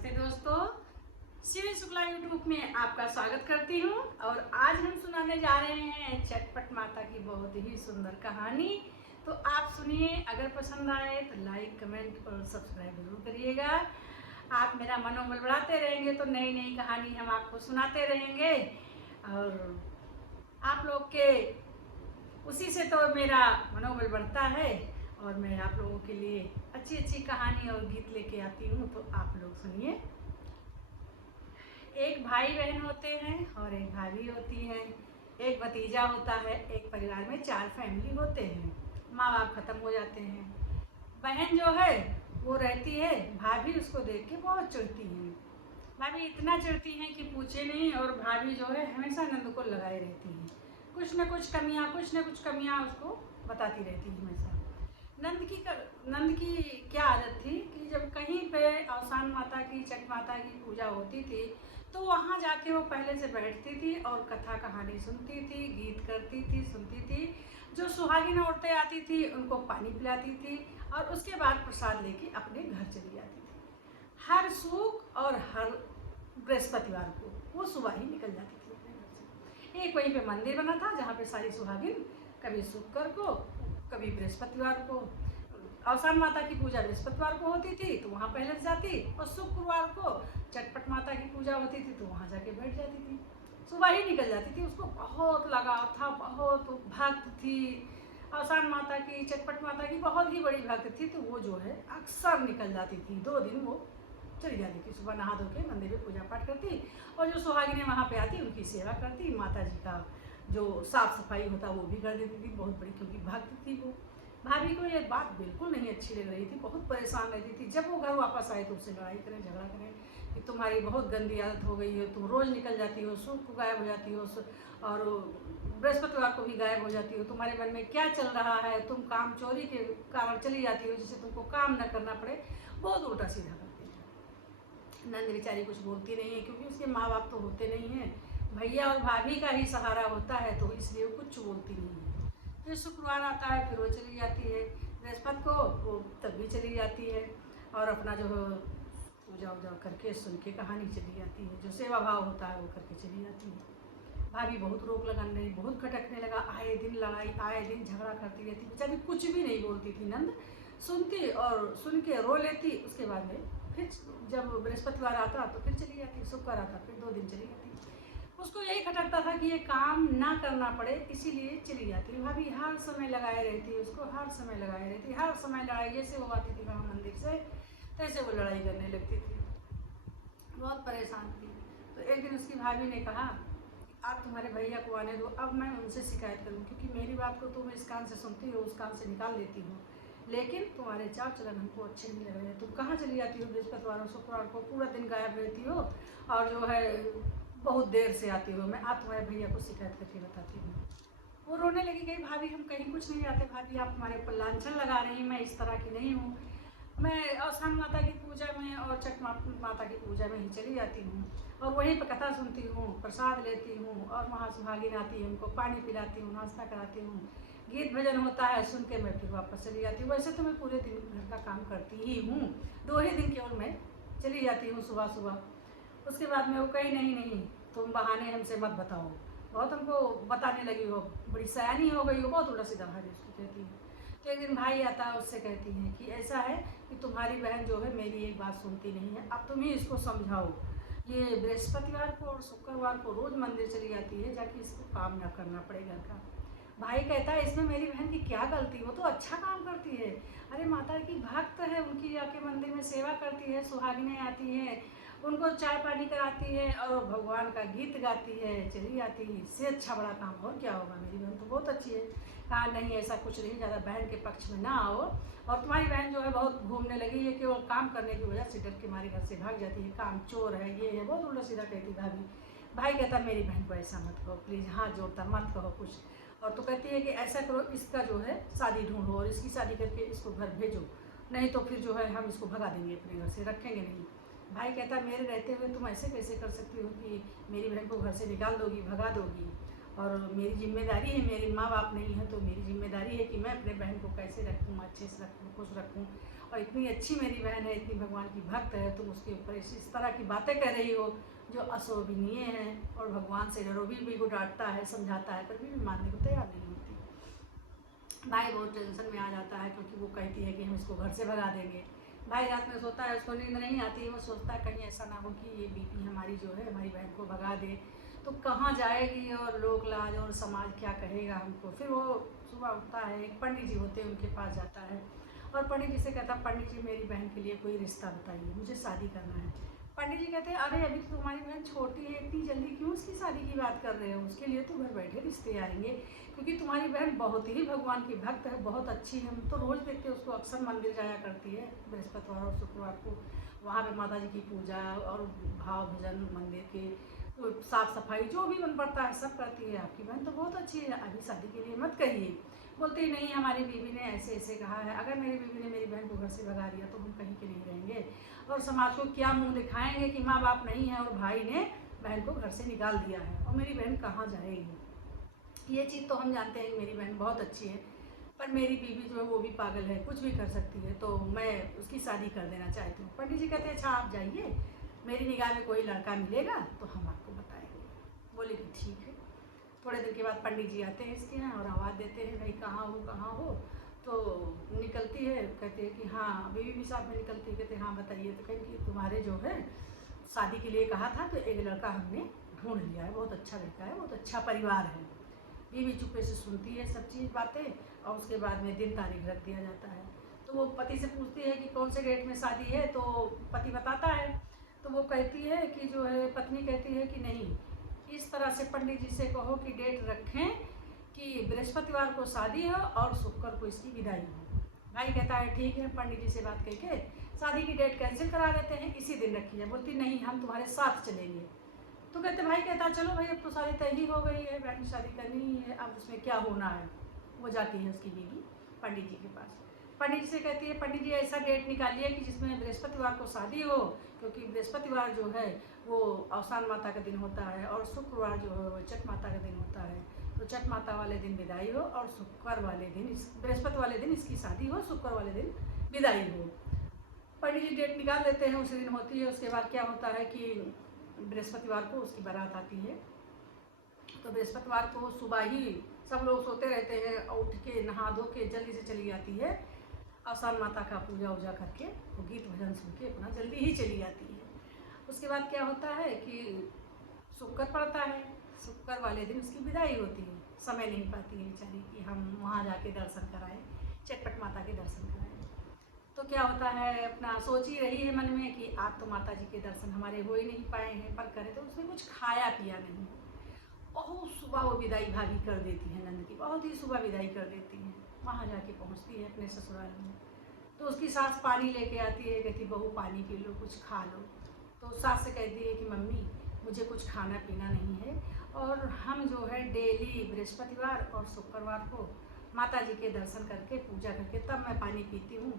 नमस्ते दोस्तों, शिव शुक्ला यूट्यूब में आपका स्वागत करती हूँ। और आज हम सुनाने जा रहे हैं चटपट माता की बहुत ही सुंदर कहानी। तो आप सुनिए, अगर पसंद आए तो लाइक कमेंट और सब्सक्राइब जरूर करिएगा। आप मेरा मनोबल बढ़ाते रहेंगे तो नई नई कहानी हम आपको सुनाते रहेंगे और आप लोग के उसी से तो मेरा मनोबल बढ़ता है और मैं आप लोगों के लिए अच्छी अच्छी कहानी और गीत लेके आती हूँ। तो आप लोग सुनिए। एक भाई बहन होते हैं और एक भाभी होती है, एक भतीजा होता है। एक परिवार में 4 फैमिली होते हैं। माँ बाप खत्म हो जाते हैं। बहन जो है वो रहती है, भाभी उसको देख के बहुत चिढ़ती है। भाभी इतना चिढ़ती हैं कि पूछे नहीं। और भाभी जो है हमेशा नंद को लगाए रहती है, कुछ न कुछ कमियाँ उसको बताती रहती है हमेशा। नंद की क्या आदत थी कि जब कहीं पे अवसान माता की, छठ माता की पूजा होती थी तो वहाँ जाके वो पहले से बैठती थी और कथा कहानी सुनती थी, गीत करती थी, सुनती थी। जो सुहागिन औरतें आती थी उनको पानी पिलाती थी और उसके बाद प्रसाद लेके अपने घर चली जाती थी। हर सूख और हर बृहस्पतिवार को वो सुबह ही निकल जाती थी अपने घर से। एक वहीं पे मंदिर बना था जहाँ पे सारी सुहागिन कभी शुक्र को, कभी बृहस्पतिवार को, अवसान माता की पूजा बृहस्पतिवार को होती थी तो वहाँ पहले जाती, और शुक्रवार को चटपट माता की पूजा होती थी तो वहाँ जाके बैठ जाती थी। सुबह ही निकल जाती थी। उसको बहुत लगाव था, बहुत भक्त थी अवसान माता की, चटपट माता की बहुत ही बड़ी भक्त थी। तो वो जो है अक्सर निकल जाती थी। 2 दिन वो चली जाती थी। सुबह नहा धो के मंदिर में पूजा पाठ करती और जो सुहागिनें वहाँ पे आती उनकी सेवा करती। माता जी का जो साफ सफाई होता वो भी कर देती थी, बहुत बड़ी, क्योंकि भक्त थी वो। भाभी को ये बात बिल्कुल नहीं अच्छी लग रही थी, बहुत परेशान रहती थी। जब वो घर वापस आए तो उससे लड़ाई करें, झगड़ा करें कि तुम्हारी बहुत गंदी आदत हो गई है, तुम रोज़ निकल जाती हो, सूख को गायब हो जाती हो और बृहस्पतिवार को भी गायब हो जाती हो। तुम्हारे मन में क्या चल रहा है? तुम काम चोरी के कारण चली जाती हो जिससे तुमको काम न करना पड़े। बहुत उल्टा सीधा करती है। नंद बेचारी कुछ बोलती नहीं है क्योंकि उसके माँ बाप तो होते नहीं हैं, भैया और भाभी का ही सहारा होता है, तो इसलिए वो कुछ बोलती नहीं है। फिर शुक्रवार आता है, फिर वो चली जाती है। बृहस्पति को वो तब भी चली जाती है और अपना जो पूजा वूजा करके सुन के कहानी चली जाती है। जो सेवा भाव होता है वो करके चली जाती है। भाभी बहुत रोक लगाने लगी, बहुत खटकने लगा। आए दिन लड़ाई, आए दिन झगड़ा करती रहती। बेचारी कुछ भी नहीं बोलती थी। नंद सुनती और सुन के रो लेती। उसके बाद में फिर जब बृहस्पतिवार आता तो फिर चली जाती, शुक्रवार आता फिर 2 दिन चली जाती। उसको यही खटकता था कि ये काम ना करना पड़े, इसीलिए चली जाती। भाभी हर समय लगाए रहती, उसको हर समय लगाए रहती, हर समय लड़ाई। जैसे वो आती थी वहाँ मंदिर से तैसे वो लड़ाई करने लगती थी। बहुत परेशान थी। तो एक दिन उसकी भाभी ने कहा आप तुम्हारे भैया को आने दो, अब मैं उनसे शिकायत करूँ, क्योंकि मेरी बात को तुम इस कान से सुनती हो, उस कान से निकाल लेती हो, लेकिन तुम्हारे चाल चलन हमको अच्छे नहीं लग रहे हैं। तुम कहाँ चली जाती हो बृहस्पतिवार और शुक्रवार को, पूरा दिन गायब रहती हो और जो है बहुत देर से आती हो। मैं आप तुम्हारे भैया को शिकायत करके बताती हूँ। वो रोने लगी, गई भाभी हम कहीं कुछ नहीं जाते, भाभी आप हमारे ऊपर लांछन लगा रही हैं, मैं इस तरह की नहीं हूँ। मैं अवसान माता की पूजा में और छठ माता की पूजा में ही चली जाती हूँ और वहीं पर कथा सुनती हूँ, प्रसाद लेती हूँ और वहाँ सुहागिन आती है, उनको पानी पिलाती हूँ, नाश्ता कराती हूँ, गीत भजन होता है, सुन के मैं फिर वापस चली जाती हूँ। वैसे तो मैं पूरे दिन घर का काम करती ही हूँ, 2 ही दिन केवल मैं चली जाती हूँ सुबह सुबह। उसके बाद में वो कही नहीं तुम बहाने हमसे मत बताओ। बहुत हमको बताने लगी, वो बड़ी सयानी हो गई, वो बहुत उल्टा सीधा भाभी उसको कहती है। तो एक दिन भाई आता है, उससे कहती है कि ऐसा है कि तुम्हारी बहन जो है मेरी एक बात सुनती नहीं है, अब तुम ही इसको समझाओ। ये बृहस्पतिवार को और शुक्रवार को रोज़ मंदिर चली जाती है, जाके इसको काम ना करना पड़े घर का। भाई कहता है इसमें मेरी बहन की क्या गलती, वो तो अच्छा काम करती है। अरे माता की भक्त है, उनकी जाके मंदिर में सेवा करती है, सुहागिनें आती हैं, उनको चाय पानी कराती है और भगवान का गीत गाती है, चली जाती है। इससे अच्छा बड़ा काम और क्या होगा, मेरी बहन तो बहुत अच्छी है। कहा नहीं ऐसा कुछ नहीं, ज़्यादा बहन के पक्ष में ना आओ। और तुम्हारी बहन जो है बहुत घूमने लगी है, केवल काम करने की वजह से डर के मारे घर से भाग जाती है, काम चोर है, ये है, बहुत उल्टा सीधा कहती भाभी। भाई कहता मेरी बहन को ऐसा मत कहो प्लीज़, हाथ जोड़ता मत कहो कुछ। और तो कहती है कि ऐसा करो, इसका जो है शादी ढूंढो और इसकी शादी करके इसको घर भेजो, नहीं तो फिर जो है हम इसको भगा देंगे, अपने घर से रखेंगे नहीं। भाई कहता मेरे रहते हुए तुम ऐसे कैसे कर सकती हो कि मेरी बहन को घर से निकाल दोगी, भगा दोगी। और मेरी जिम्मेदारी है, मेरे माँ बाप नहीं है तो मेरी जिम्मेदारी है कि मैं अपने बहन को कैसे रखूँ, अच्छे से रखूँ, खुश रखूँ। और इतनी अच्छी मेरी बहन है, इतनी भगवान की भक्त है, तुम उसके ऊपर इस तरह की बातें कह रही हो जो अशोभनीय है। और भगवान से डरो भी को डांटता है, समझाता है, पर भी मानने को तैयार नहीं होती। भाई बहुत टेंशन में आ जाता है क्योंकि वो कहती है कि हम इसको घर से भगा देंगे। भाई रात में सोता है, उसको नींद नहीं आती है, वो सोचता है कहीं ऐसा ना हो कि ये बीपी हमारी जो है हमारी बहन को भगा दे, तो कहाँ जाएगी और लोक लाज और समाज क्या कहेगा हमको। फिर वो सुबह उठता है, एक पंडित जी होते हैं उनके पास जाता है और पंडित जी से कहता है, पंडित जी मेरी बहन के लिए कोई रिश्ता बताइए, मुझे शादी करना है। पंडित जी कहते हैं, अरे अभी तो तुम्हारी बहन छोटी है, इतनी जल्दी क्यों उसकी शादी की बात कर रहे हो, उसके लिए तो घर बैठे रिश्ते आएंगे, क्योंकि तुम्हारी बहन बहुत ही भगवान की भक्त है, बहुत अच्छी है, हम तो रोज़ देखते हैं उसको, अक्सर मंदिर जाया करती है बृहस्पतिवार और शुक्रवार को, वहाँ पे माता जी की पूजा और भाव भजन मंदिर के साफ़ सफाई जो भी मन पड़ता है सब करती है। आपकी बहन तो बहुत अच्छी है, अभी शादी के लिए मत कहिए। बोलते ही नहीं, हमारी बीवी ने ऐसे ऐसे कहा है, अगर मेरी बीवी ने मेरी बहन को घर से भगा दिया तो हम कहीं के नहीं रहेंगे, और समाज को क्या मुंह दिखाएंगे कि माँ बाप नहीं है और भाई ने बहन को घर से निकाल दिया है, और मेरी बहन कहाँ जाएगी। ये चीज़ तो हम जानते हैं कि मेरी बहन बहुत अच्छी है, पर मेरी बीवी जो है वो भी पागल है, कुछ भी कर सकती है, तो मैं उसकी शादी कर देना चाहती हूँ। पंडित जी कहते हैं, अच्छा आप जाइए, मेरी निगाह में कोई लड़का मिलेगा तो हम आपको बताएंगे। बोले कि ठीक है। थोड़े दिन के बाद पंडित जी आते हैं इसके यहाँ और आवाज़ देते हैं, भाई कहाँ हो कहाँ हो। तो निकलती है, कहते हैं कि हाँ, बीवी भी साथ में निकलती है, कहते हैं हाँ बताइए। तो कहें कि तुम्हारे जो है शादी के लिए कहा था तो एक लड़का हमने ढूंढ लिया है, बहुत अच्छा लड़का है, बहुत अच्छा परिवार है। बीवी चुपके से सुनती है सब चीज़ बातें, और उसके बाद में दिन तारीख रख दिया जाता है। तो वो पति से पूछती है कि कौन से डेट में शादी है, तो पति बताता है। तो वो कहती है कि जो है, पत्नी कहती है कि नहीं, इस तरह से पंडित जी से कहो कि डेट रखें कि बृहस्पतिवार को शादी हो और शुक्र को इसकी विदाई हो। भाई कहता है ठीक है, पंडित जी से बात करके शादी की डेट कैंसिल करा देते हैं, इसी दिन रखी है। बोलती नहीं, हम तुम्हारे साथ चलेंगे। तो कहते भाई कहता चलो भाई, अब तो शादी तय ही हो गई है, बहन की शादी करनी ही है, अब उसमें क्या होना है। वो जाती है उसकी बीवी पंडित जी के पास। पंडित जी से कहती है, पंडित जी ऐसा डेट निकालिए कि जिसमें बृहस्पतिवार को शादी हो, क्योंकि बृहस्पतिवार जो है वो अवसान माता का दिन होता है, और शुक्रवार जो है वो छठ माता का दिन होता है। तो छठ माता वाले दिन विदाई हो और शुक्र वाले दिन बृहस्पति वाले दिन इसकी शादी हो, शुक्र वाले दिन विदाई हो। पंडित जी डेट निकाल देते हैं, उसी दिन होती है। उसके बाद क्या होता है कि बृहस्पतिवार को उसकी बारात आती है। तो बृहस्पतिवार को सुबह ही सब लोग सोते रहते हैं, और उठ के नहा धो के जल्दी से चली जाती है, अवसान माता का पूजा वूजा करके, वो गीत भजन सुन के अपना जल्दी ही चली जाती है। उसके बाद क्या होता है कि शुक्र पड़ता है, शुक्र वाले दिन उसकी विदाई होती है। समय नहीं पाती है बेचारी कि हम वहाँ जाके दर्शन कराएं, चटपट माता के दर्शन कराएं। तो क्या होता है, अपना सोच ही रही है मन में कि आज तो माता जी के दर्शन हमारे हो ही नहीं पाए हैं, पर करें तो उसने कुछ खाया पिया नहीं। बहुत सुबह वो विदाई भागी कर देती है, नंद की बहुत ही सुबह विदाई कर देती है। वहाँ जाके पहुँचती है अपने ससुराल में, तो उसकी सास पानी लेके आती है, कहती बहू पानी पी लो, कुछ खा लो। तो सास से कहती है कि मम्मी मुझे कुछ खाना पीना नहीं है, और हम जो है डेली बृहस्पतिवार और शुक्रवार को माता जी के दर्शन करके पूजा करके तब मैं पानी पीती हूँ,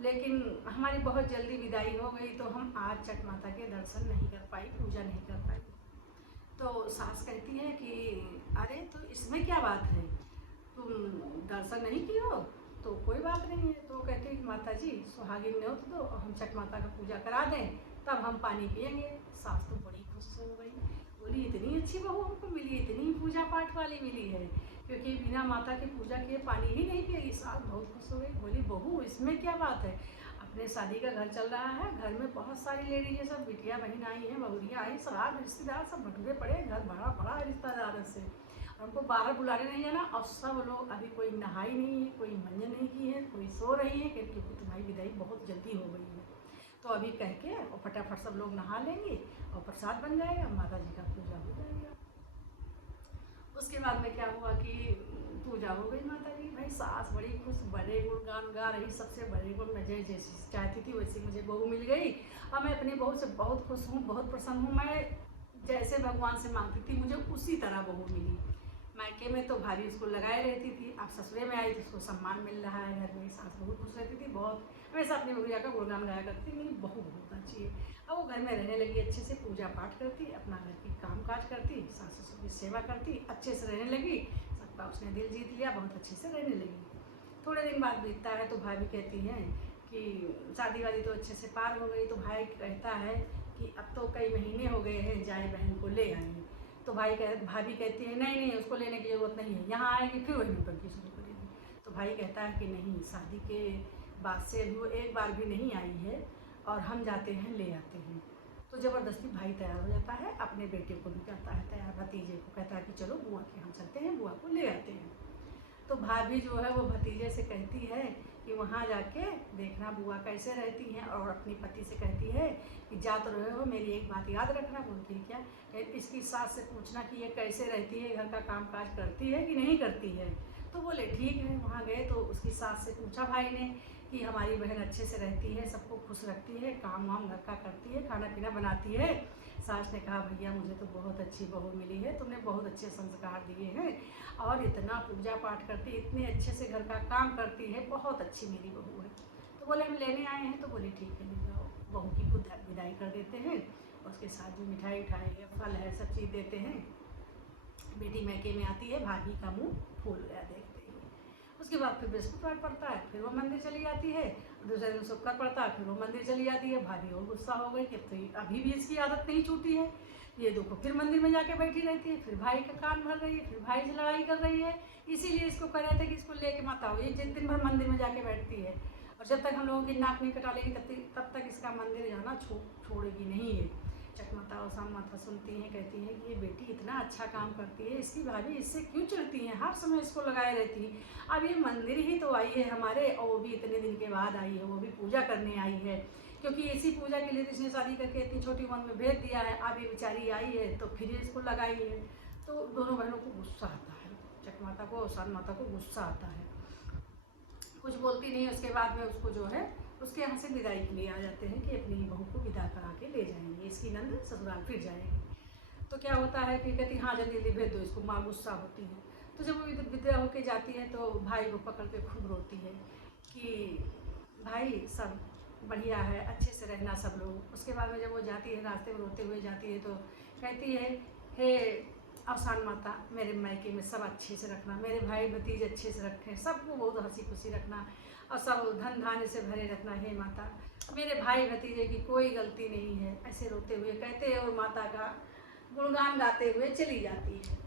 लेकिन हमारी बहुत जल्दी विदाई हो गई तो हम आज छठ माता के दर्शन नहीं कर पाई, पूजा नहीं कर पाई। तो सास कहती है कि अरे तो इसमें क्या बात है, तुम दर्शन नहीं की हो तो कोई बात नहीं है। तो कहती है कि माता जी सुहागिन न्योत दो और हम छठ माता का पूजा करा दें, तब हम पानी पियेंगे। सास तो बड़ी खुश हो गई, बोली इतनी अच्छी बहू हमको मिली, इतनी पूजा पाठ वाली मिली है, क्योंकि बिना माता की पूजा किए पानी ही नहीं पिएगी। सास बहुत खुश हो गई, बोली बहू इसमें क्या बात है, अपने शादी का घर चल रहा है, घर में बहुत सारी लेडीज है, सब बिटिया बहन आई हैं, बहुरियाँ आई, सब रिश्तेदार सब भटूरे पड़े, घर भरा पड़ा है रिश्तेदारों से, हमको बाहर बुलाने नहीं जाना, और सब लोग अभी कोई नहाई नहीं है, कोई मंजन नहीं की है, कोई सो रही है, क्योंकि तुम्हारी विदाई बहुत जल्दी हो गई है। तो अभी कह के और फटाफट सब लोग नहा लेंगे और प्रसाद बन जाएगा, माता जी का पूजा हो जाएगा। उसके बाद में क्या हुआ कि पूजा हो गई माता जी। भाई सास बड़ी खुश, बड़े गुण गान गा रही, सबसे बड़े गुण मैं जैसी चाहती थी वैसी मुझे बहू मिल गई, और मैं अपनी बहू से बहुत खुश हूँ, बहुत प्रसन्न हूँ। मैं जैसे भगवान से मांगती थी मुझे उसी तरह बहू मिली। मायके में तो भाभी उसको लगाए रहती थी, अब ससुरे में आई तो उसको सम्मान मिल रहा है। घर में सास बहुत खुश रहती थी, बहुत हमेशा अपनी बहुरिया का गुणगान गाया करती थी, मेरी बहू बहुत अच्छी है। अब वो घर में रहने लगी, अच्छे से पूजा पाठ करती, अपना घर की काम काज करती, सास ससुर की सेवा करती, अच्छे से रहने लगी, सबका उसने दिल जीत लिया, बहुत अच्छे से रहने लगी। थोड़े दिन बाद बीतता है तो भाभी कहती हैं कि शादी वादी तो अच्छे से पार हो गई। तो भाई कहता है कि अब तो कई महीने हो गए हैं, जाए बहन को ले आएंगे। तो भाभी कहती है नहीं नहीं, उसको लेने की ज़रूरत नहीं है, यहाँ आएगी फिर वही नौटंकी शुरू करेगी। तो भाई कहता है कि नहीं, शादी के बाद से अभी वो एक बार भी नहीं आई है और हम जाते हैं ले आते हैं। तो ज़बरदस्ती भाई तैयार हो जाता है, अपने बेटे को भी करता है तैयार, भतीजे को कहता है कि चलो बुआ के यहाँ चलते हैं, बुआ को ले आते हैं। तो भाभी जो है वो भतीजे से कहती है कि वहाँ जाके देखना बुआ कैसे रहती हैं, और अपनी पति से कहती है कि जा तो रहे हो, मेरी एक बात याद रखना। बोलती है क्या? इसकी सास से पूछना कि ये कैसे रहती है, घर का काम काज करती है कि नहीं करती है। तो बोले ठीक है। वहाँ गए तो उसकी सास से पूछा भाई ने कि हमारी बहन अच्छे से रहती है, सबको खुश रखती है, काम वाम घर का करती है, खाना पीना बनाती है। सास ने कहा भैया मुझे तो बहुत अच्छी बहू मिली है, तुमने बहुत अच्छे संस्कार दिए हैं और इतना पूजा पाठ करती है, इतने अच्छे से घर का काम करती है, बहुत अच्छी मेरी बहू है। तो बोले हम लेने आए हैं। तो बोले ठीक है ले जाओ। बहू की विदाई कर देते हैं, उसके साथ जो मिठाई उठाई है, फल है, सब चीज़ देते हैं। बेटी मैके में आती है, भाभी का मुँह फूल गया देखते ही। उसके बाद फिर बृहस्पतिवार पड़ता है, फिर वो मंदिर चली जाती है। दूसरे दिन शुक्र पड़ता है, फिर वो मंदिर चली जाती है। भाभी और गुस्सा हो गई कि तो अभी भी इसकी आदत नहीं छूटी है, ये देखो फिर मंदिर में जाके बैठी रहती है, फिर भाई का कान भर रही है, फिर भाई से लड़ाई कर रही है। इसीलिए इसको कह रहे थे कि इसको लेके मत आओ, ये जिस दिन भर मंदिर में जाके बैठती है और जब तक हम लोगों की नाक नहीं कटा लेगी तब तक इसका मंदिर जाना छोड़ेगी नहीं है। चटमाता और शाम माता सुनती हैं, कहती हैं कि ये बेटी इतना अच्छा काम करती है, इसकी भाभी इससे क्यों चिढ़ती हैं, हर समय इसको लगाए रहती है। अब ये मंदिर ही तो आई है हमारे, और वो भी इतने दिन के बाद आई है, वो भी पूजा करने आई है, क्योंकि इसी पूजा के लिए इसने शादी करके इतनी छोटी उम्र में भेज दिया है। अब ये बेचारी आई है तो फिर इसको लगाई है। तो दोनों बहनों को गुस्सा आता है, चटमाता को और शान माता को गुस्सा आता है। कुछ बोलती नहीं। उसके बाद में उसको जो है उसके यहाँ से विदाई के लिए आ जाते हैं कि अपनी बहू को विदा करा के ले जाएंगे, इसकी नंद ससुराल फिर जाएगी। तो क्या होता है कि कहती हाँ जल्दी जल्दी भेज दो इसको, माँ गुस्सा होती है। तो जब वो विदा होके जाती है तो भाई को पकड़ के खूब रोती है कि भाई सब बढ़िया है, अच्छे से रहना सब लोग। उसके बाद में जब वो जाती है, रास्ते में रोते हुए जाती है, तो कहती है हे अवसान माता, मेरे मायके में सब अच्छे से रखना, मेरे भाई भतीजे अच्छे से रखें, सबको बहुत हंसी खुशी रखना और सब धन धान्य से भरे रखना। हे माता, मेरे भाई भतीजे की कोई गलती नहीं है। ऐसे रोते हुए कहते हैं और माता का गुणगान गाते हुए चली जाती है।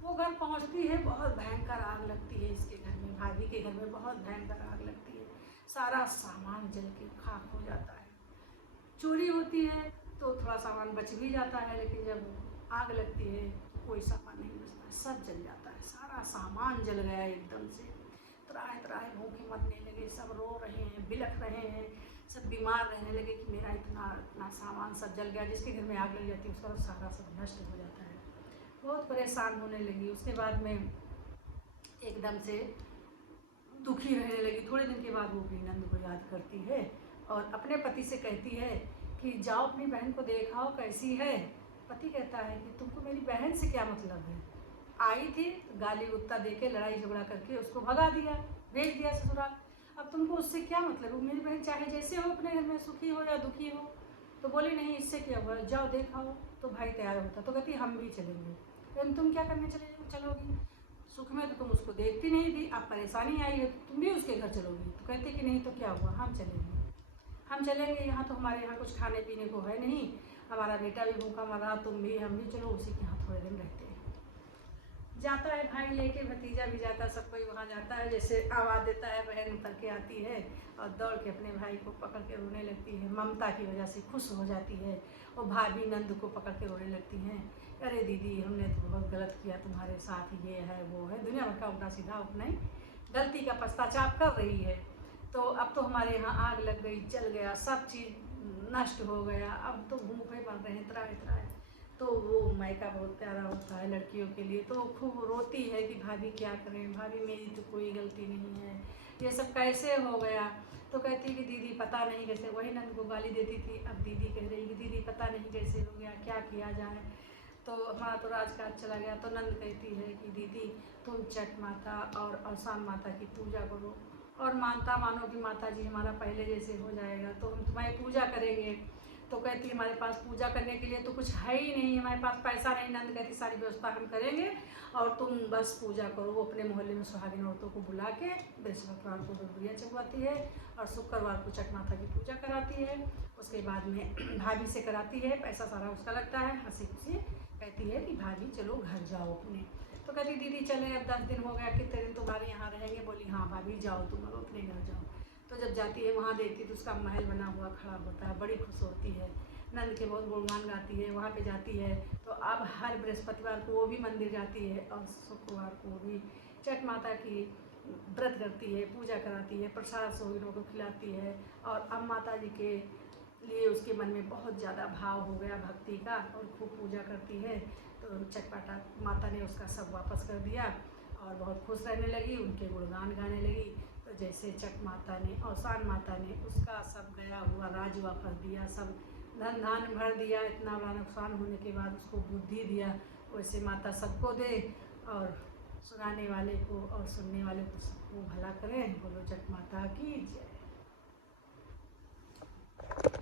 वो घर पहुंचती है, बहुत भयंकर आग लगती है इसके घर में, भाभी के घर में बहुत भयंकर आग लगती है। सारा सामान जल के खाक हो जाता है। चोरी होती है तो थोड़ा सामान बच भी जाता है, लेकिन जब आग लगती है तो कोई सामान नहीं बचता है, सब जल जाता है। सारा सामान जल गया एकदम से। त्राहे त्राहे भूखे मरने लगे, सब रो रहे हैं, बिलख रहे हैं, सब बीमार रहने लगे कि मेरा इतना सामान सब जल गया। जिसके घर में आग लग जाती है उसका तो सारा सब नष्ट हो जाता है। बहुत परेशान होने लगी। उसके बाद में एकदम से दुखी रहने लगी। थोड़े दिन के बाद वो अपनी नंद को याद करती है और अपने पति से कहती है कि जाओ अपनी बहन को देखाओ कैसी है। पति कहता है कि तुमको मेरी बहन से क्या मतलब है, आई थी गाली गुत्ता देके लड़ाई झगड़ा करके उसको भगा दिया, भेज दिया ससुराल, अब तुमको उससे क्या मतलब हो, मेरी बहन चाहे जैसे हो अपने घर में सुखी हो या दुखी हो। तो बोली नहीं इससे क्या हुआ, जाओ देखाओ। तो भाई तैयार होता तो कहती हम भी चलेंगे। लेकिन तुम क्या करने चलोगी, सुख में तो तुम उसको देखती नहीं थी, अब परेशानी आई है तो तुम भी उसके घर चलोगी। तो कहती कि नहीं तो क्या हुआ, हम चलेंगे, यहाँ तो हमारे यहाँ कुछ खाने पीने को है नहीं, हमारा बेटा भी भूखा मर रहा, तुम भी हम भी चलो उसी के यहाँ थोड़े दिन रहते हैं। जाता है भाई लेके, भतीजा भी जाता है, सब कोई वहाँ जाता है। जैसे आवाज़ देता है बहन उतर के आती है और दौड़ के अपने भाई को पकड़ के रोने लगती है। ममता की वजह से खुश हो जाती है। और भाभी नंद को पकड़ के रोने लगती हैं, अरे दीदी हमने तो बहुत गलत किया तुम्हारे साथ, ये है वो है, दुनिया भर का उल्टा सीधा अपनी गलती का पश्चाताप कर रही है। तो अब तो हमारे यहाँ आग लग गई, जल गया, सब चीज़ नष्ट हो गया, अब तो भूखे मर रहे हैं त्राहे त्राहे। तो वो मायका बहुत प्यारा होता है लड़कियों के लिए। तो वो खूब रोती है कि भाभी क्या करें, भाभी मेरी तो कोई गलती नहीं है, ये सब कैसे हो गया। तो कहती कि दीदी पता नहीं कैसे, वही नंद को गाली देती थी, अब दीदी कह रही कि दीदी पता नहीं कैसे हो गया, क्या किया जाए। तो हमारा तो राजकाज चला गया। तो नंद कहती है कि दीदी तुम चट माता और अवसान माता की पूजा करो और मानता मानो कि माता जी हमारा पहले जैसे हो जाएगा तो हम तुम्हारी पूजा करेंगे। तो कहती हमारे पास पूजा करने के लिए तो कुछ है ही नहीं, हमारे पास पैसा नहीं। नंद कहती सारी व्यवस्था हम करेंगे और तुम बस पूजा करो। वो अपने मोहल्ले में सुहागिन औरतों को बुला के बृहस्पतिवार को डुबरिया चढ़वाती है और शुक्रवार को छठ माता की पूजा कराती है। उसके बाद में भाभी से कराती है, पैसा सारा उसका लगता है। हंसी खुशी कहती है कि भाभी चलो घर जाओ अपने। तो कहती दीदी चले, अब 10 दिन हो गया, कितने दिन तुम्हारे यहाँ रहेंगे। बोली हाँ भाभी जाओ तुम, अब अपने घर जाओ। तो जब जाती है वहाँ देखती तो उसका महल बना हुआ खड़ा होता है, बड़ी खुश होती है, नंद के बहुत गुणगान गाती है। वहाँ पे जाती है तो अब हर बृहस्पतिवार को वो भी मंदिर जाती है और शुक्रवार को भी छठ माता की व्रत करती है, पूजा कराती है, प्रसाद सोहिनों को खिलाती है। और अब माता जी के लिए उसके मन में बहुत ज़्यादा भाव हो गया भक्ति का और खूब पूजा करती है। तो चटपटा माता ने उसका सब वापस कर दिया और बहुत खुश रहने लगी, उनके गुणगान गाने लगी। तो जैसे चट माता ने औसान माता ने उसका सब गया हुआ राज वापस दिया, सब धन धान भर दिया, इतना बड़ा नुकसान होने के बाद उसको बुद्धि दिया, वैसे माता सबको दे और सुनाने वाले को और सुनने वाले को सबको भला करें। बोलो चट माता की जय।